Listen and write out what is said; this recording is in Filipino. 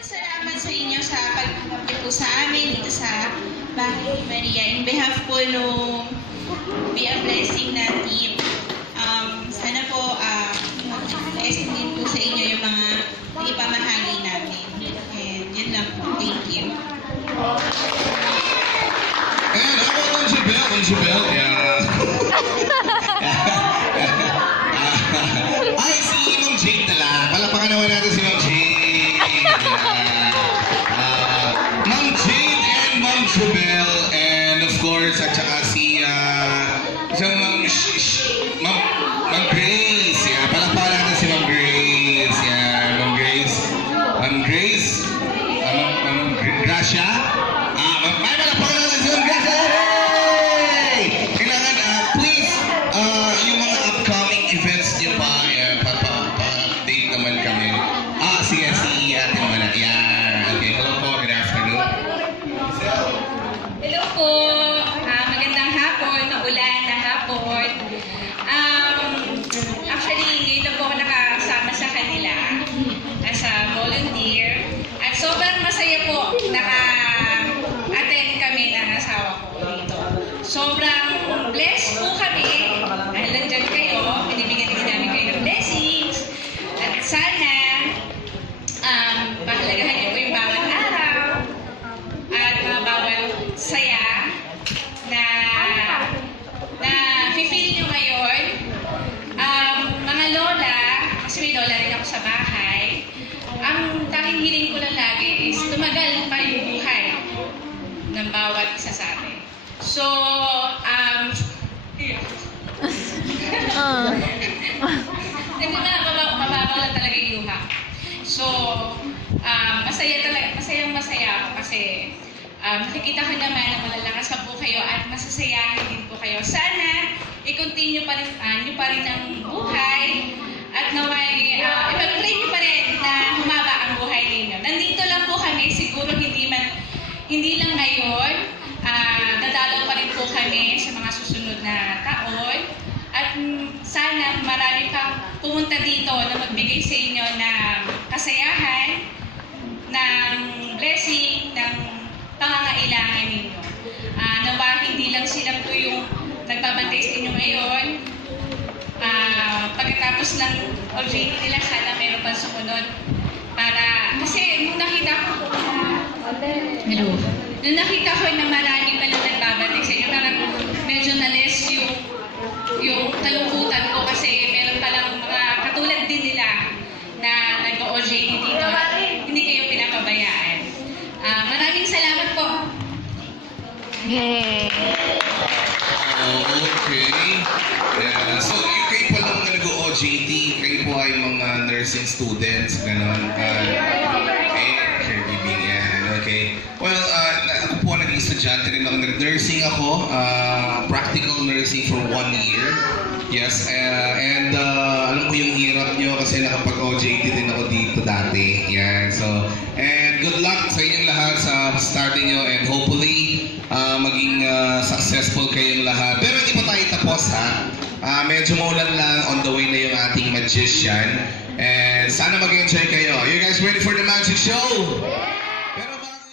Maraming salamat sa inyo sa pagpupunta po sa amin dito sa Bahay ni Maria. In behalf po nung Be a Blessing na team, sana po blessing din po sa inyo yung mga ipamahagi namin. And yun lang po. Thank you. And how about Anjabel? Yeah. Ay, si Ma'am Jade na lang. Palapakan naman natin si Ma'am Jade. Ma'am Jade and Ma'am Jabel. And of course, at saka si Ma'am Grace. Yeah, palapakan natin si Ma'am Grace. Yeah, Ma'am Grace. Ma'am Grace? Ma'am Gracia? May palapakan natin si Ma'am Gracia. Hey! Kailangan, please, yung mga upcoming events niyo pa, pa-update naman kami. Sige, si ate naman. Yeah. Okay, hello po, good afternoon. Hello po. Magandang hapon, maulan na hapon. Actually, ngayon na po ako nakasama sa kanila as a volunteer. At sobrang masaya po naka-attend kami ng asawa ko dito. Sobrang blessed po kami dahil nandyan kayo. Binibigyan din namin kayo ng blessings. At sana pahalagahan niyo po yung bawat araw at mga bawat saya na feel nyo ngayon. Mga lola, kasi may lola rin ako sa bahay, ang tanging hiling ko lang lagi is tumagal pa yung buhay ng bawat isa sa atin. So, hindi na, mababaw lang talaga yung luha. So, masayang masaya ako kasi nakikita ko naman na malalakas pa po kayo at masasayahin din po kayo. Sana, i-continue pa rin ang buhay at naway, ipag-pray nyo pa rin na humaba ang buhay ninyo. Nandito lang po kami, siguro hindi lang ngayon, dadalaw pa rin po kami sa mga susunod na taon. At sana marami pang pumunta dito na magbigay sa inyo ng kasayahan, ng blessing, ng pangangailangan ninyo. Nawa hindi lang sila po yung nagbabantay sa inyo ngayon. Pagkatapos ng OJT nila, sana meron pang sumunod. Kasi nung nakita ko nung nakita ko na marami pa lang nagbabantay sa inyo, parang medyo na-less yung kalungkutan ko kasi meron palang mga katulad din nila na nag-OJT dito. Hindi kayo pinapabayaan. Maraming salamat po. Okay. Yeah. So, kayo pa lang na nag-OJT, kayo po ay mga nursing students, gano'n. Okay, caregiving yan. Okay. Well, ako po naging estudyante rin ako. Nag-nursing ako, practical nursing for 1 year. Yes, and alam ko yung hirap nyo kasi nakapag-OJT din ako dito dati. Yan, so, and good luck sa inyong lahat sa starting nyo and hopefully maging successful kayong lahat. Pero hindi pa tayo tapos ha. Medyo maulan lang, on the way na yung ating magician. And sana mag-enjoy kayo. You guys ready for the magic show?